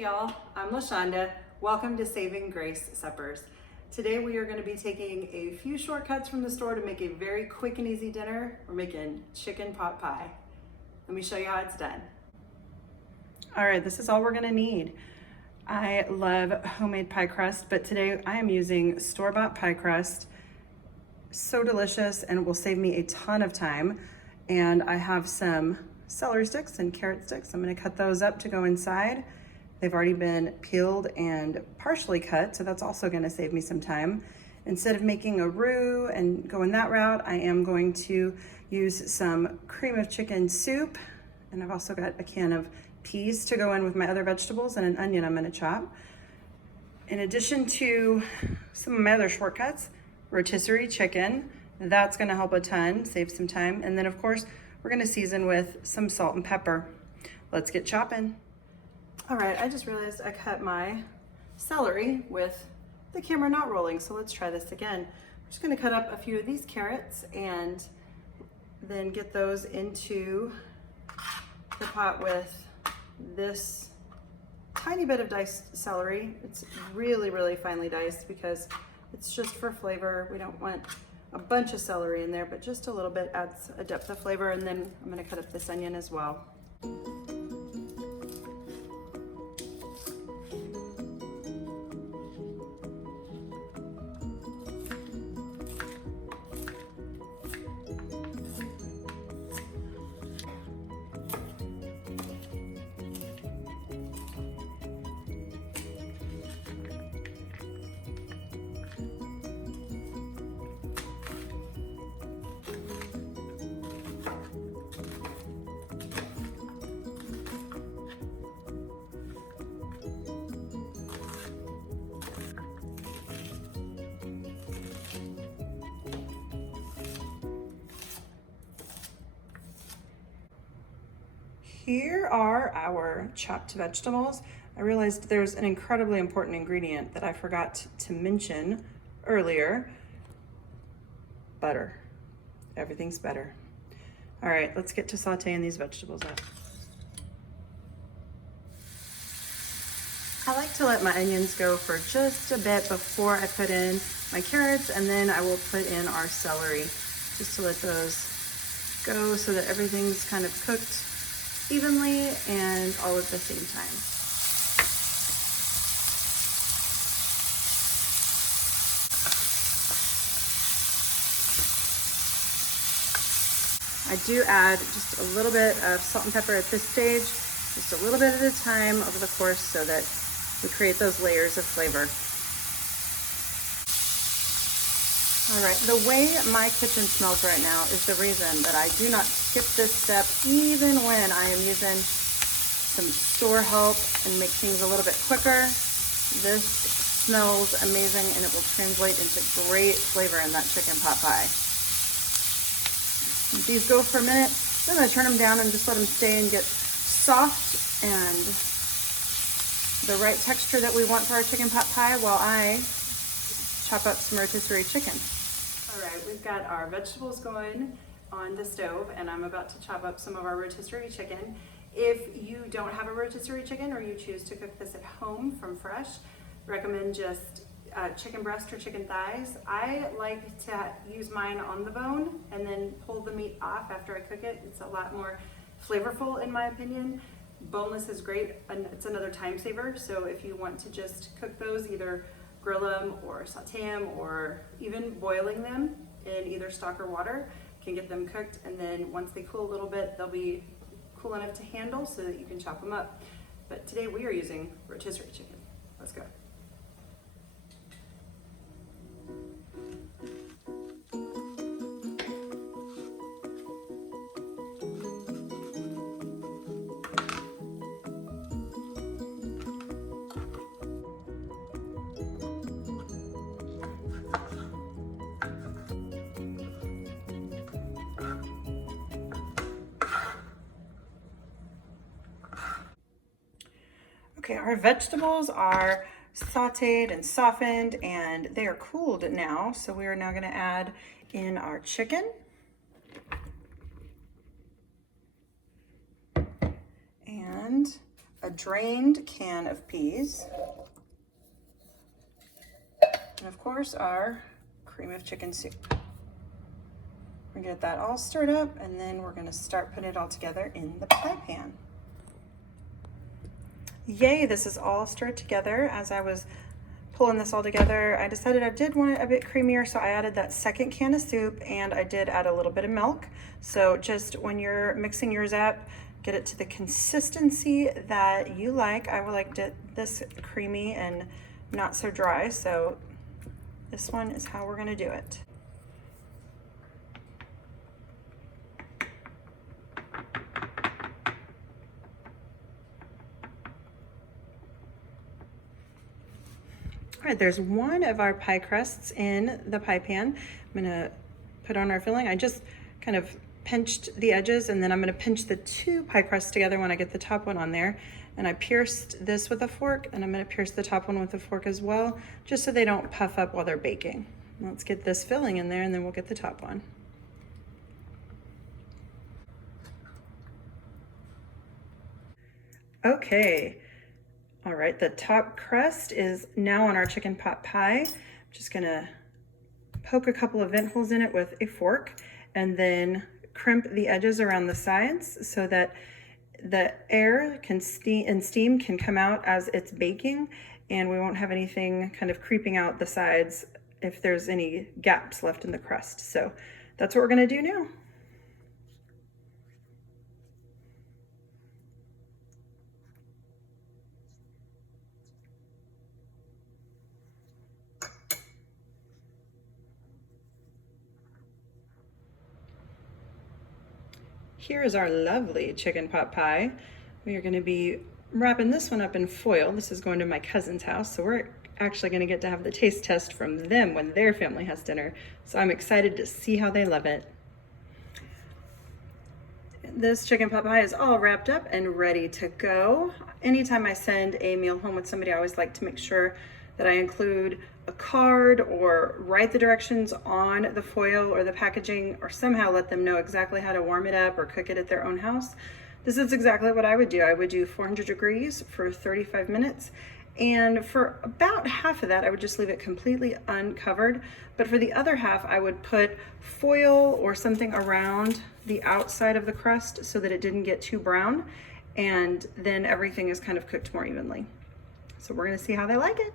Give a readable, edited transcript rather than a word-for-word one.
Hey y'all, I'm LaShonda. Welcome to Saving Grace Suppers. Today we are going to be taking a few shortcuts from the store to make a very quick and easy dinner. We're making chicken pot pie. Let me show you how it's done. All right, this is all we're going to need. I love homemade pie crust, but today I am using store-bought pie crust. So delicious, and it will save me a ton of time. And I have some celery sticks and carrot sticks. I'm going to cut those up to go inside. They've already been peeled and partially cut, so that's also going to save me some time. Instead of making a roux and going that route, I am going to use some cream of chicken soup, and I've also got a can of peas to go in with my other vegetables and an onion I'm going to chop. In addition to some of my other shortcuts, rotisserie chicken, that's going to help a ton, save some time. And then of course, we're going to season with some salt and pepper. Let's get chopping. All right, I just realized I cut my celery with the camera not rolling, so let's try this again. I'm just gonna cut up a few of these carrots and then get those into the pot with this tiny bit of diced celery. It's really, really finely diced because it's just for flavor. We don't want a bunch of celery in there, but just a little bit adds a depth of flavor. And then I'm gonna cut up this onion as well. Here are our chopped vegetables. I realized there's an incredibly important ingredient that I forgot to mention earlier. Butter. Everything's better. All right, let's get to sauteing these vegetables up. I like to let my onions go for just a bit before I put in my carrots, and then I will put in our celery just to let those go so that everything's kind of cooked evenly and all at the same time. I do add just a little bit of salt and pepper at this stage, just a little bit at a time over the course so that we create those layers of flavor. All right, the way my kitchen smells right now is the reason that I do not skip this step even when I am using some store help and make things a little bit quicker. This smells amazing and it will translate into great flavor in that chicken pot pie. These go for a minute. I'm gonna turn them down and just let them stay and get soft and the right texture that we want for our chicken pot pie while I chop up some rotisserie chicken. All right, we've got our vegetables going on the stove and I'm about to chop up some of our rotisserie chicken. If you don't have a rotisserie chicken or you choose to cook this at home from fresh, recommend just chicken breast or chicken thighs. I like to use mine on the bone and then pull the meat off after I cook it. It's a lot more flavorful in my opinion. Boneless is great and it's another time saver. So if you want to just cook those, either grill them or saute them or even boiling them in either stock or water, can get them cooked, and then once they cool a little bit, they'll be cool enough to handle so that you can chop them up. But today we are using rotisserie chicken. Let's go. Okay, our vegetables are sauteed and softened and they are cooled now. So we are now going to add in our chicken. And a a drained can of peas, and of course our cream of chicken soup. We're gonna get that all stirred up, and then we're gonna start putting it all together in the pie pan. Yay, this is all stirred together. As I was pulling this all together, I decided I did want it a bit creamier, so I added that second can of soup, and I did add a little bit of milk. So just when you're mixing yours up, get it to the consistency that you like. I would like this creamy and not so dry, so this one is how we're gonna do it. All right, there's one of our pie crusts in the pie pan. I'm gonna put on our filling. I just kind of pinched the edges, and then I'm gonna pinch the two pie crusts together when I get the top one on there. And I pierced this with a fork, and I'm gonna pierce the top one with a fork as well, just so they don't puff up while they're baking. Let's get this filling in there, and then we'll get the top one. Okay. All right, the top crust is now on our chicken pot pie. I'm just gonna poke a couple of vent holes in it with a fork, and then crimp the edges around the sides so that the air and steam can come out as it's baking, and we won't have anything kind of creeping out the sides if there's any gaps left in the crust. So that's what we're gonna do now. Here is our lovely chicken pot pie. We are gonna be wrapping this one up in foil. This is going to my cousin's house, so we're actually gonna get to have the taste test from them when their family has dinner. So I'm excited to see how they love it. This chicken pot pie is all wrapped up and ready to go. Anytime I send a meal home with somebody, I always like to make sure that I include a card or write the directions on the foil or the packaging, or somehow let them know exactly how to warm it up or cook it at their own house. This is exactly what I would do. I would do 400 degrees for 35 minutes. And for about half of that, I would just leave it completely uncovered. But for the other half, I would put foil or something around the outside of the crust so that it didn't get too brown. And then everything is kind of cooked more evenly. So we're gonna see how they like it.